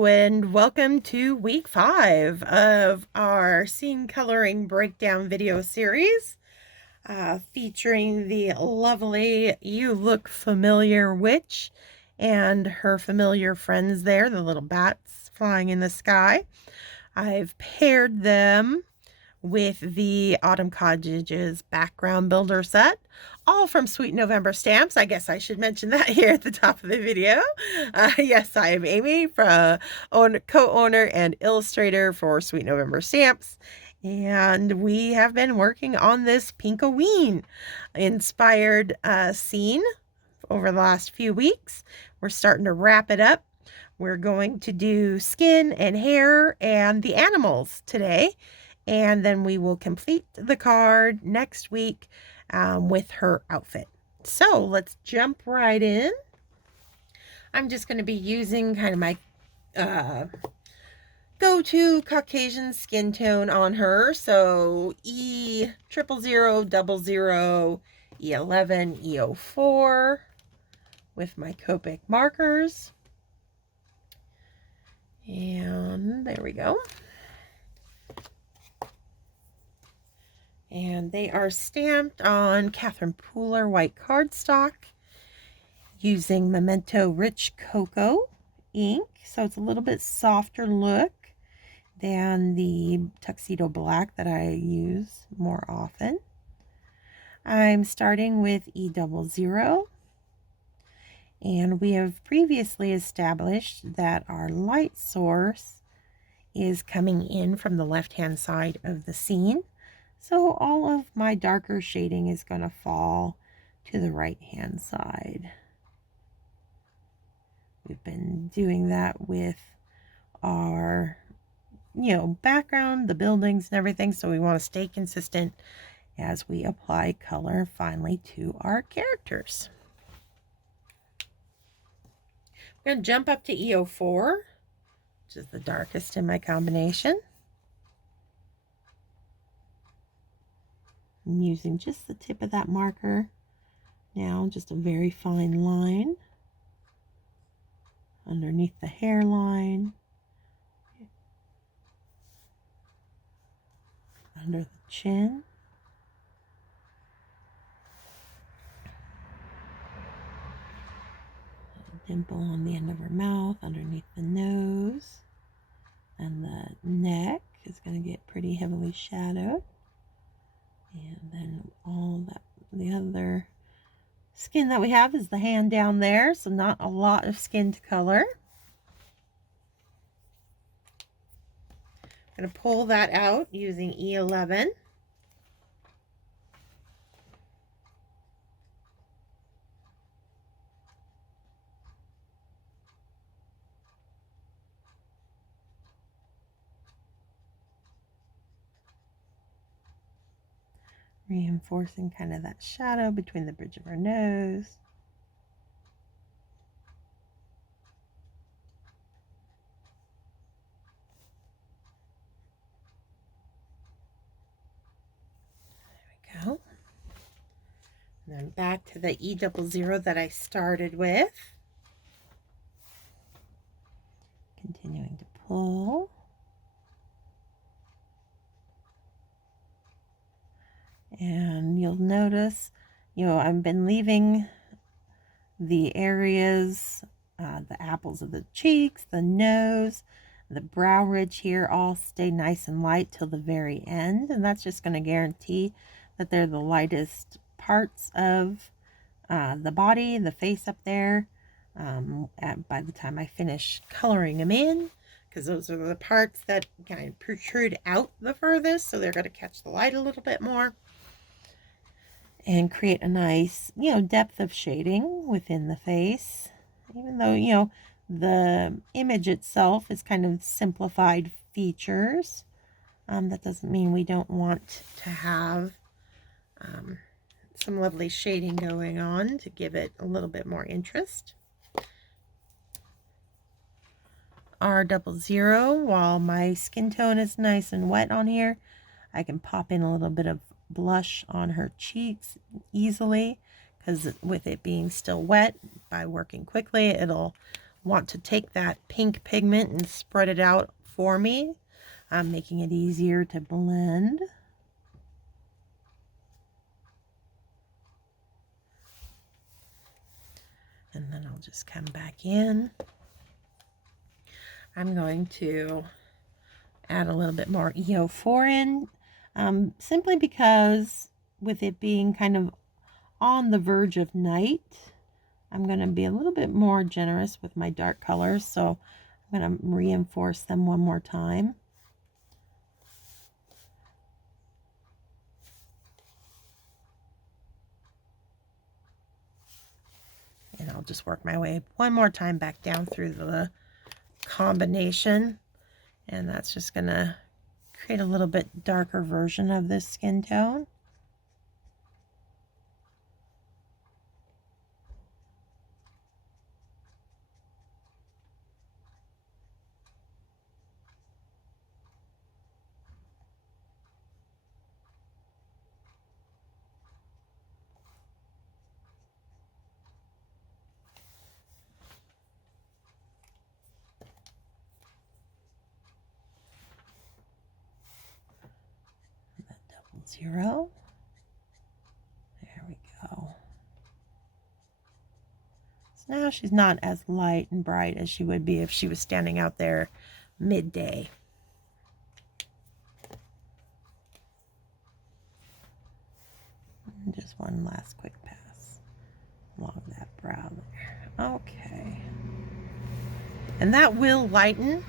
Hello and welcome to week 5 of our scene coloring breakdown video series featuring the lovely You Look Familiar witch and her familiar friends there, the little bats flying in the sky. I've paired them with the Autumn Cottages background builder set, all from Sweet November Stamps. I guess I should mention that here at the top of the video. Yes, I am Amy, co-owner and illustrator for Sweet November Stamps, and we have been working on this Pink-O-Ween inspired scene over the last few weeks. We're starting to wrap it up. We're going to do skin and hair and the animals today. And then we will complete the card next week with her outfit. So let's jump right in. I'm just going to be using kind of my go-to Caucasian skin tone on her. So E00000, E11, E04 with my Copic markers. And there we go. And they are stamped on Catherine Pooler white cardstock using Memento Rich Cocoa ink. So it's a little bit softer look than the Tuxedo Black that I use more often. I'm starting with E00. And we have previously established that our light source is coming in from the left-hand side of the scene. So all of my darker shading is going to fall to the right-hand side. We've been doing that with our, background, the buildings and everything. So we want to stay consistent as we apply color finally to our characters. I'm going to jump up to E04, which is the darkest in my combination. I'm using just the tip of that marker now, just a very fine line underneath the hairline, under the chin, a dimple on the end of her mouth, underneath the nose, and the neck is going to get pretty heavily shadowed. And then all that, the other skin that we have is the hand down there, so not a lot of skin to color. I'm going to pull that out using E11. Reinforcing kind of that shadow between the bridge of her nose. There we go. And then back to the E00 that I started with. Continuing to pull. And you'll notice, I've been leaving the areas, the apples of the cheeks, the nose, the brow ridge here all stay nice and light till the very end. And that's just going to guarantee that they're the lightest parts of the body, the face up there, by the time I finish coloring them in. Because those are the parts that kind of protrude out the furthest, so they're going to catch the light a little bit more. And create a nice, depth of shading within the face. Even though, the image itself is kind of simplified features. That doesn't mean we don't want to have some lovely shading going on to give it a little bit more interest. R00, while my skin tone is nice and wet on here, I can pop in a little bit of blush on her cheeks easily, because with it being still wet, by working quickly, it'll want to take that pink pigment and spread it out for me, making it easier to blend. And then I'll just come back in. I'm going to add a little bit more EO4 in, simply because with it being kind of on the verge of night, I'm going to be a little bit more generous with my dark colors, so I'm going to reinforce them one more time. And I'll just work my way one more time back down through the combination, and that's just going to create a little bit darker version of this skin tone. Zero. There we go. So now she's not as light and bright as she would be if she was standing out there midday. And just one last quick pass along that brow there. Okay. And that will lighten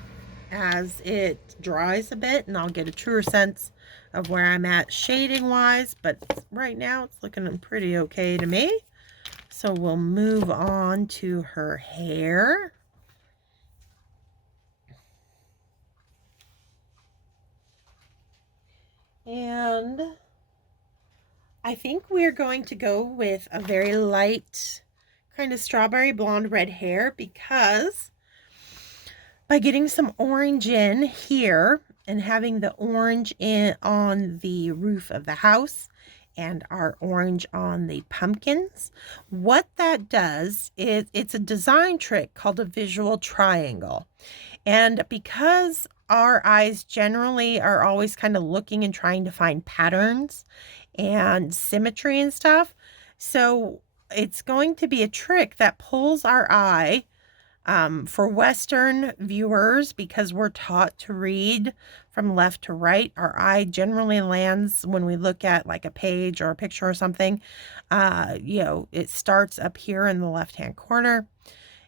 as it dries a bit, and I'll get a truer sense of where I'm at shading wise, but right now it's looking pretty okay to me. So we'll move on to her hair. And I think we're going to go with a very light kind of strawberry blonde red hair, because by getting some orange in here and having the orange in on the roof of the house and our orange on the pumpkins, what that does is it's a design trick called a visual triangle. And because our eyes generally are always kind of looking and trying to find patterns and symmetry and stuff, so it's going to be a trick that pulls our eye. For Western viewers, because we're taught to read from left to right, our eye generally lands when we look at like a page or a picture or something. It starts up here in the left-hand corner.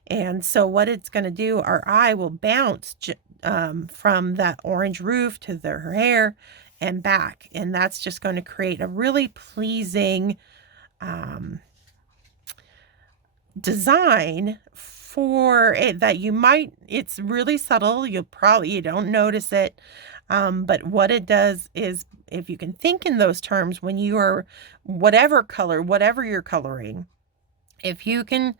And so what it's going to do, our eye will bounce from that orange roof to her hair and back. And that's just going to create a really pleasing design for it that it's really subtle. You don't notice it. But what it does is, if you can think in those terms, when you are whatever you're coloring, if you can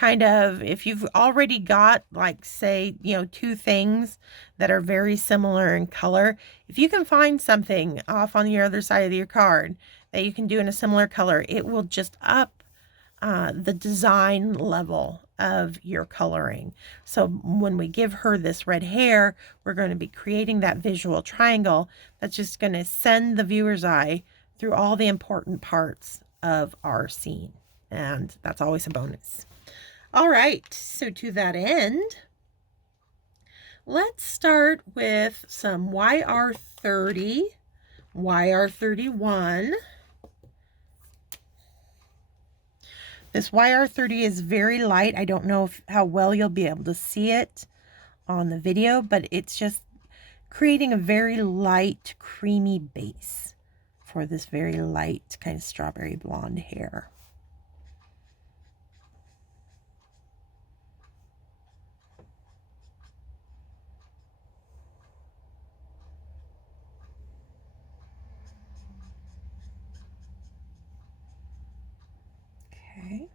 if you've already got, like, say, two things that are very similar in color, if you can find something off on the other side of your card that you can do in a similar color, it will just up the design level of your coloring. So when we give her this red hair, we're going to be creating that visual triangle that's just going to send the viewer's eye through all the important parts of our scene. And that's always a bonus. All right, so to that end, let's start with some YR30, YR31. This YR30 is very light. I don't know how well you'll be able to see it on the video, but it's just creating a very light, creamy base for this very light kind of strawberry blonde hair. Okay.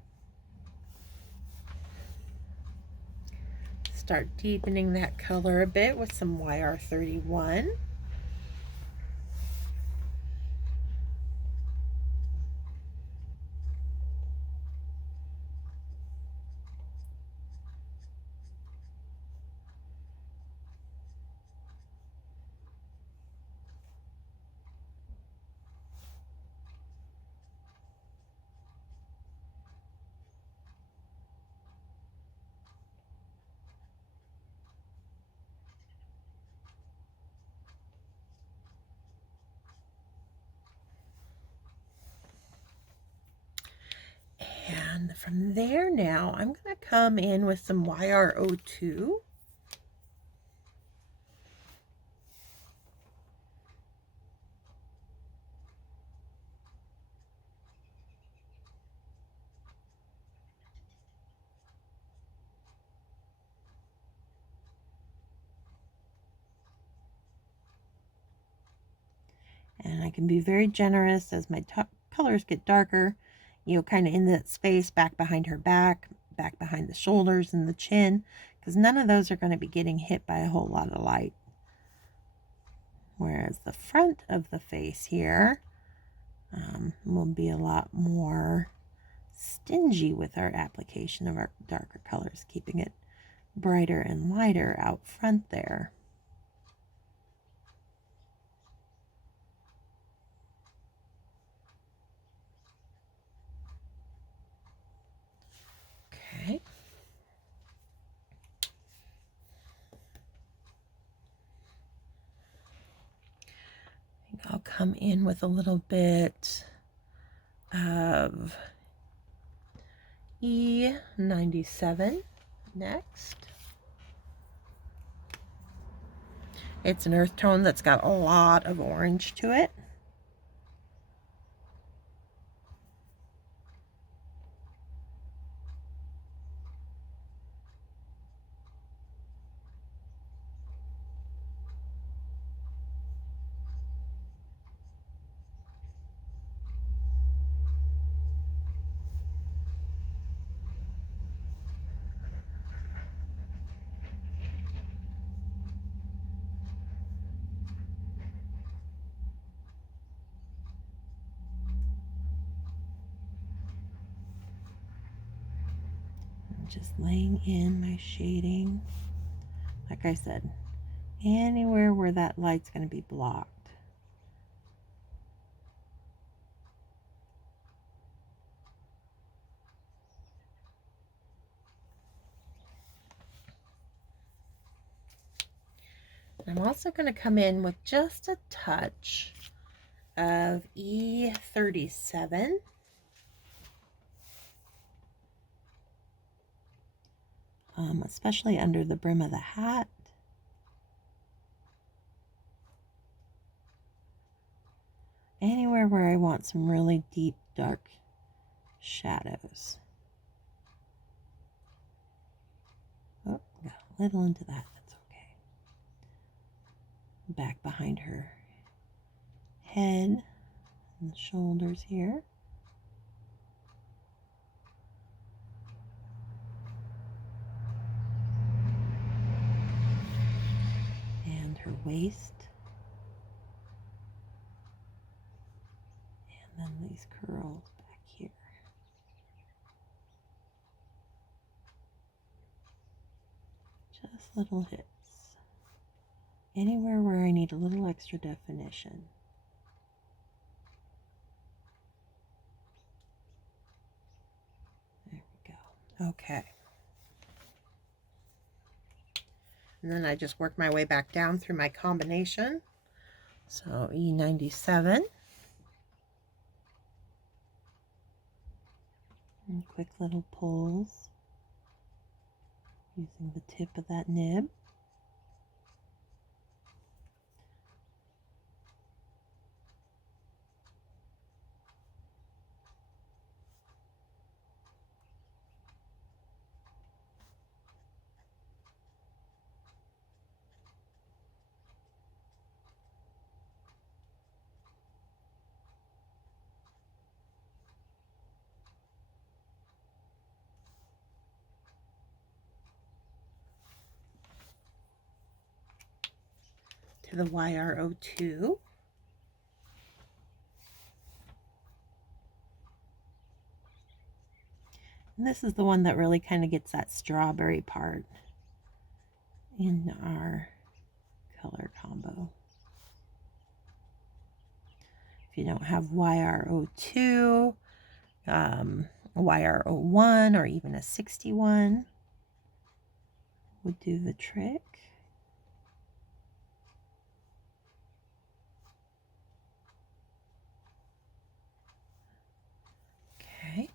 Start deepening that color a bit with some YR31. And from there now, I'm going to come in with some YR02. And I can be very generous as my colors get darker, you know, kind of in that space back behind her back behind the shoulders and the chin, because none of those are going to be getting hit by a whole lot of light. Whereas the front of the face here will be a lot more stingy with our application of our darker colors, keeping it brighter and lighter out front there. Okay. I'll come in with a little bit of E97 next. It's an earth tone that's got a lot of orange to it. Just laying in my shading. Like I said, anywhere where that light's going to be blocked. I'm also going to come in with just a touch of E37. Especially under the brim of the hat. Anywhere where I want some really deep, dark shadows. Oh, got a little into that. That's okay. Back behind her head and the shoulders here. And her waist. And then these curls back here. Just little hits. Anywhere where I need a little extra definition. There we go. Okay. And then I just work my way back down through my combination. So E97. And quick little pulls using the tip of that nib. To the YR02. And this is the one that really kind of gets that strawberry part in our color combo. If you don't have YR02, YR01, or even a 61 would do the trick. Okay.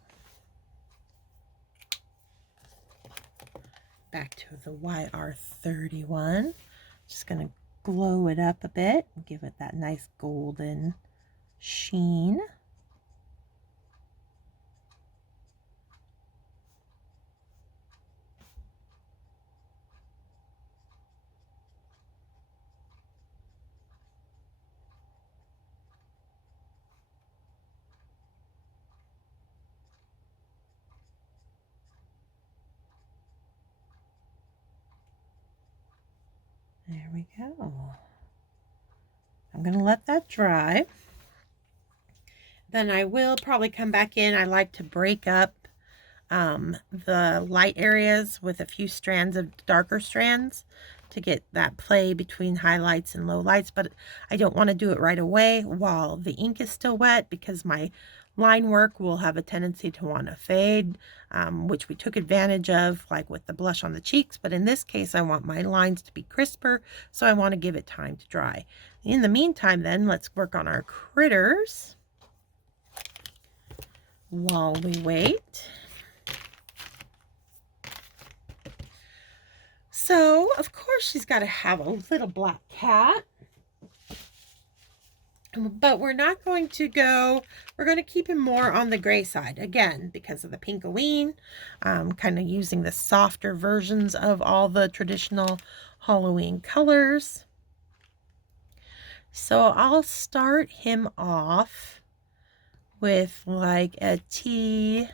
back to the YR31. Just going to glow it up a bit and give it that nice golden sheen. There we go. I'm going to let that dry. Then I will probably come back in. I like to break up the light areas with a few strands of darker strands to get that play between highlights and lowlights, but I don't want to do it right away while the ink is still wet, because my line work will have a tendency to want to fade, which we took advantage of like with the blush on the cheeks, but in this case I want my lines to be crisper, so I want to give it time to dry. In the meantime then, let's work on our critters while we wait. So, of course, she's got to have a little black cat. But we're not going to go, we're going to keep him more on the gray side, again, because of the Pink-O-Ween. Kind of using the softer versions of all the traditional Halloween colors. So I'll start him off with like a T2.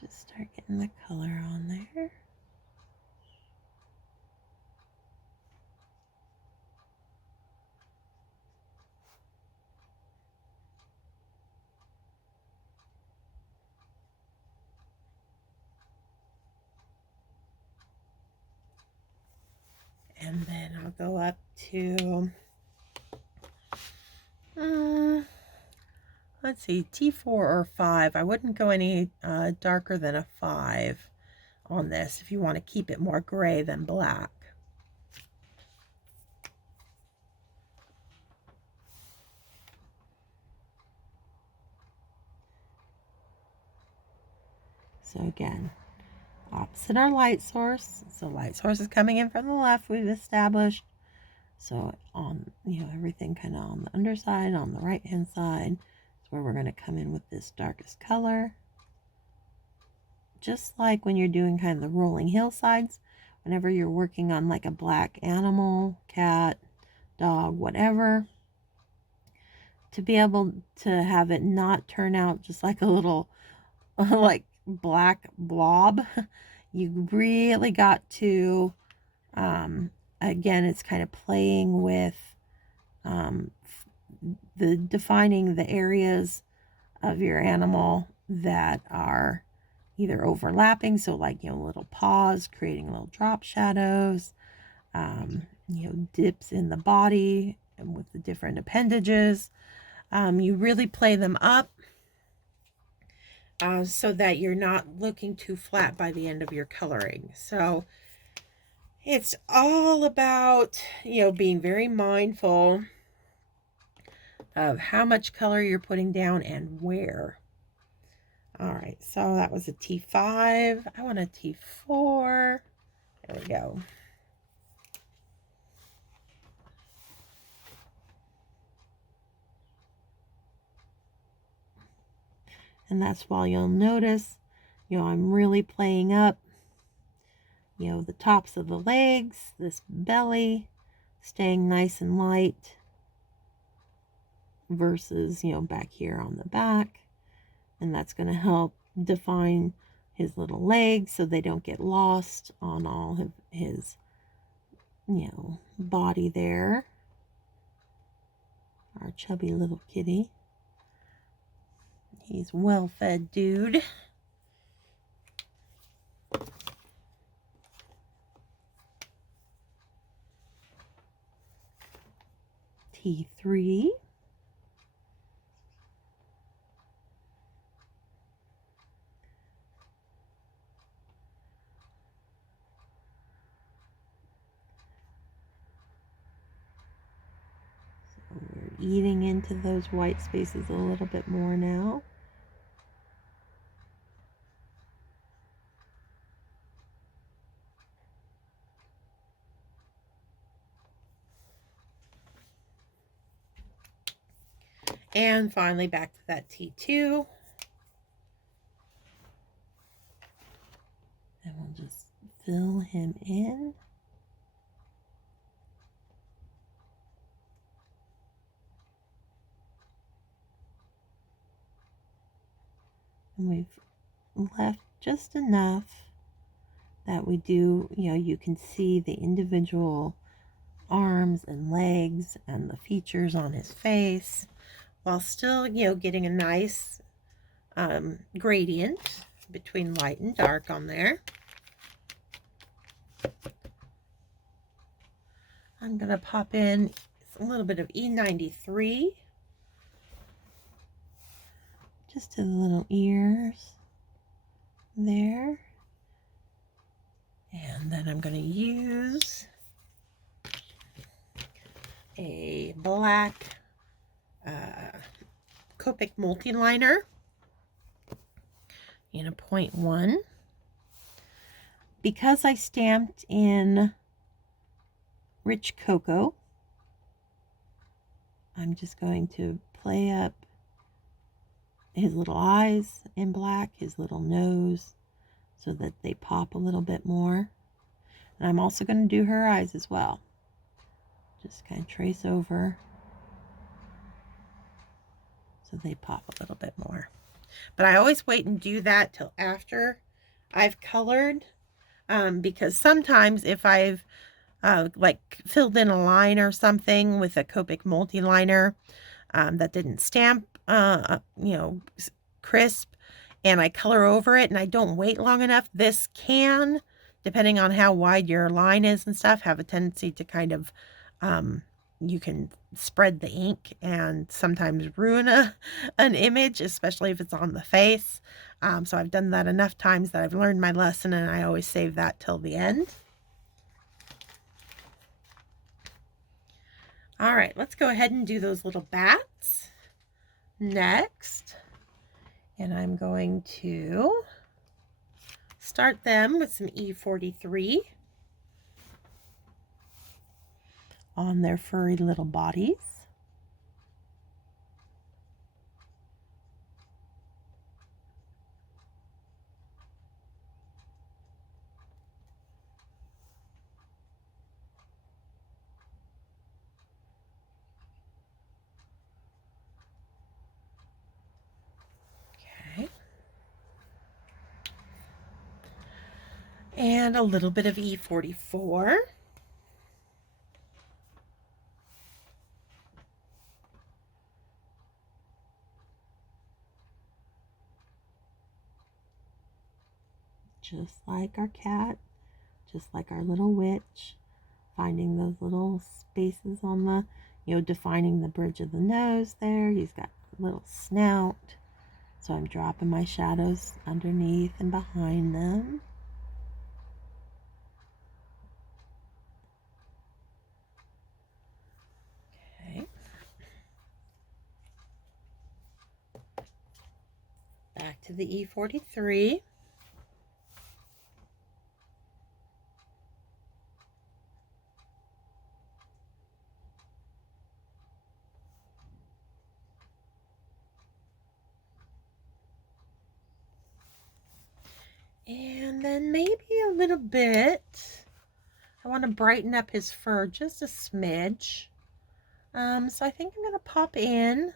Just start getting the color on there. And then I'll go up to, let's see, T4 or 5. I wouldn't go any darker than a 5 on this if you want to keep it more gray than black. So again, opposite our light source. So light source is coming in from the left, we've established. So on, everything kind of on the underside, on the right hand side is where we're going to come in with this darkest color. Just like when you're doing kind of the rolling hillsides, whenever you're working on like a black animal, cat, dog, whatever, to be able to have it not turn out just like a little like black blob, you really got to, again, it's kind of playing with the defining the areas of your animal that are either overlapping, so like, little paws, creating little drop shadows, dips in the body and with the different appendages. You really play them up so that you're not looking too flat by the end of your coloring. So it's all about, being very mindful of how much color you're putting down and where. All right, so that was a T5. I want a T4. There we go. And that's why you'll notice, I'm really playing up, the tops of the legs, this belly, staying nice and light versus, back here on the back. And that's going to help define his little legs so they don't get lost on all of his, body there. Our chubby little kitty. He's well-fed dude. T3. eating into those white spaces a little bit more now. And finally back to that T2. And we'll just fill him in. And we've left just enough that we do, you can see the individual arms and legs and the features on his face, while still, getting a nice gradient between light and dark on there. I'm going to pop in a little bit of E93 just to the little ears there. And then I'm going to use a black Copic multiliner in a 0.1. Because I stamped in rich cocoa, I'm just going to play up his little eyes in black, his little nose, so that they pop a little bit more. And I'm also going to do her eyes as well. Just kind of trace over so they pop a little bit more. But I always wait and do that till after I've colored, because sometimes if I've like filled in a line or something with a Copic multiliner that didn't stamp, crisp, and I color over it and I don't wait long enough, this can, depending on how wide your line is and stuff, have a tendency to kind of, you can spread the ink and sometimes ruin an image, especially if it's on the face. So I've done that enough times that I've learned my lesson, and I always save that till the end. All right, let's go ahead and do those little bats next. And I'm going to start them with some E43 on their furry little bodies. Okay. And a little bit of E44. Just like our cat, just like our little witch, finding those little spaces on the, defining the bridge of the nose there. He's got a little snout. So I'm dropping my shadows underneath and behind them. Okay. Back to the E43. And then maybe a little bit, I want to brighten up his fur just a smidge. So I think I'm going to pop in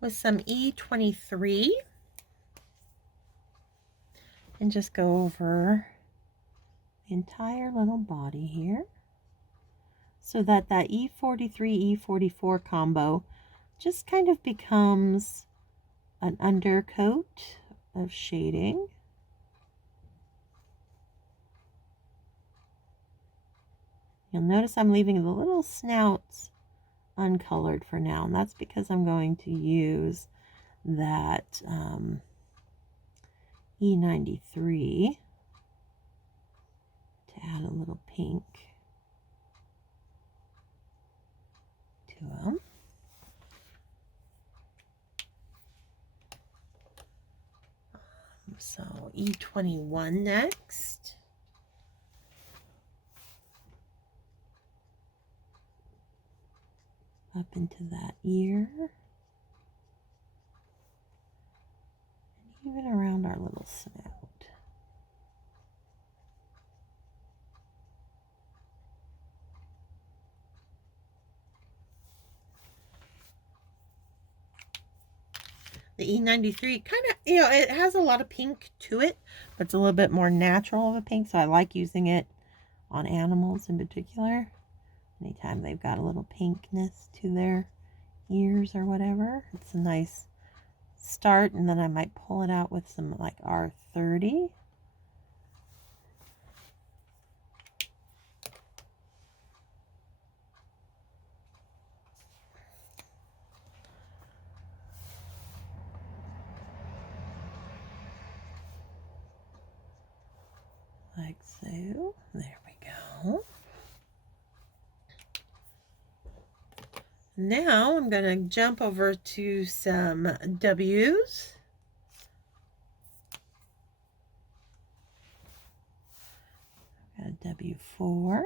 with some E23 and just go over the entire little body here, so that E43, E44 combo just kind of becomes an undercoat of shading. You'll notice I'm leaving the little snouts uncolored for now, and that's because I'm going to use that E93 to add a little pink to them. So E21 next. Up into that ear. And even around our little snout. The E93 kind of, it has a lot of pink to it, but it's a little bit more natural of a pink, so I like using it on animals in particular. Anytime they've got a little pinkness to their ears or whatever, it's a nice start. And then I might pull it out with some like R30. Like so. There we go. Now I'm going to jump over to some W's. Got a W4.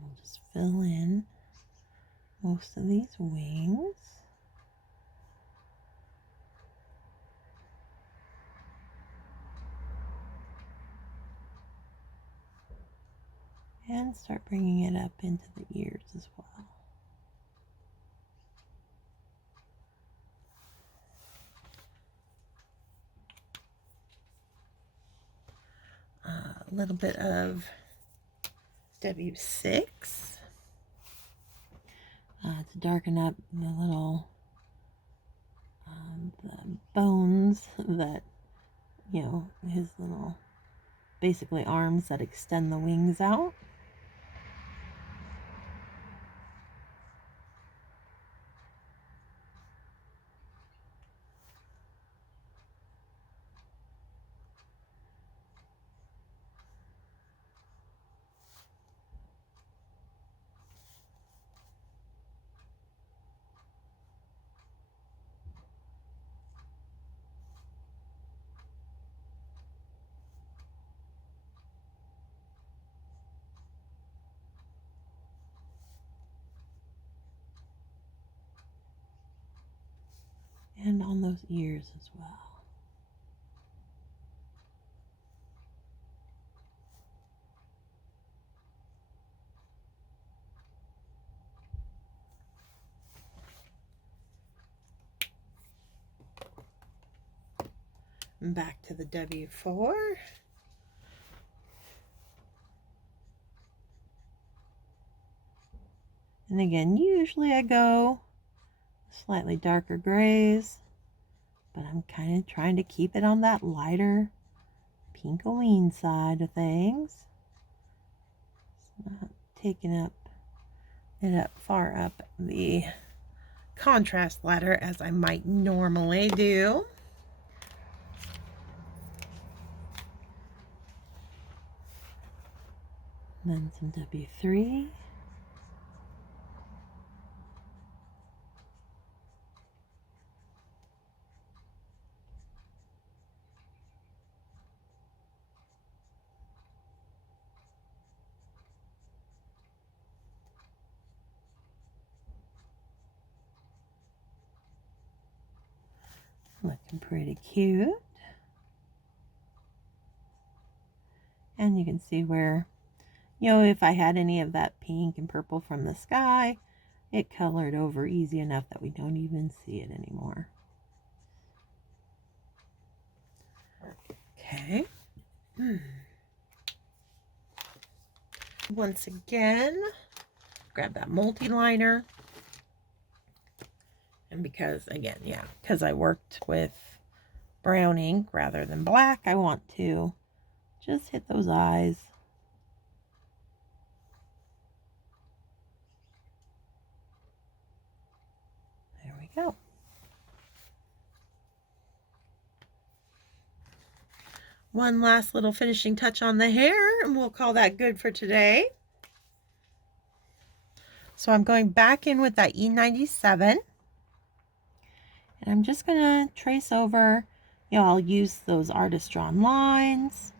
We'll just fill in most of these wings. And start bringing it up into the ears as well. A little bit of W6 to darken up the little the bones that, his little basically arms that extend the wings out. And on those ears as well. And back to the W4. And again, usually I go slightly darker grays, but I'm kind of trying to keep it on that lighter Pink-O-Ween side of things. It's not taking it up far up the contrast ladder as I might normally do. And then some W3. Looking pretty cute. And you can see where, if I had any of that pink and purple from the sky, it colored over easy enough that we don't even see it anymore. Okay. Once again, grab that multiliner. And because I worked with brown ink rather than black, I want to just hit those eyes. go. One last little finishing touch on the hair, and we'll call that good for today. So I'm going back in with that E97, and I'm just going to trace over. I'll use those artist drawn lines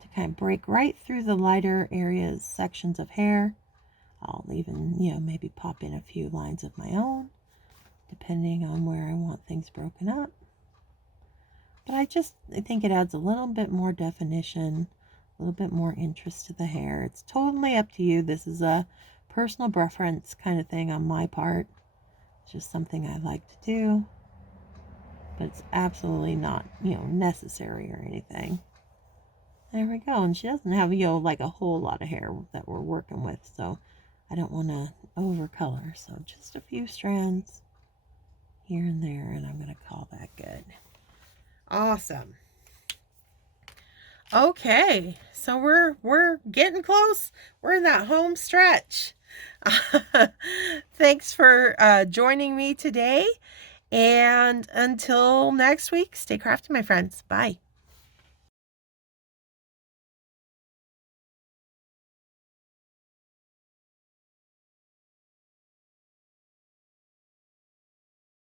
to kind of break right through the lighter areas, sections of hair. I'll even, maybe pop in a few lines of my own, depending on where I want things broken up. But I think it adds a little bit more definition, a little bit more interest to the hair. It's totally up to you. This is a personal preference kind of thing on my part. It's just something I like to do, but it's absolutely not, necessary or anything. There we go. And she doesn't have, like a whole lot of hair that we're working with, so I don't want to overcolor. So just a few strands here and there, and I'm going to call that good. Awesome. Okay, so we're getting close. We're in that home stretch. Thanks for joining me today, and until next week, stay crafty, my friends. Bye.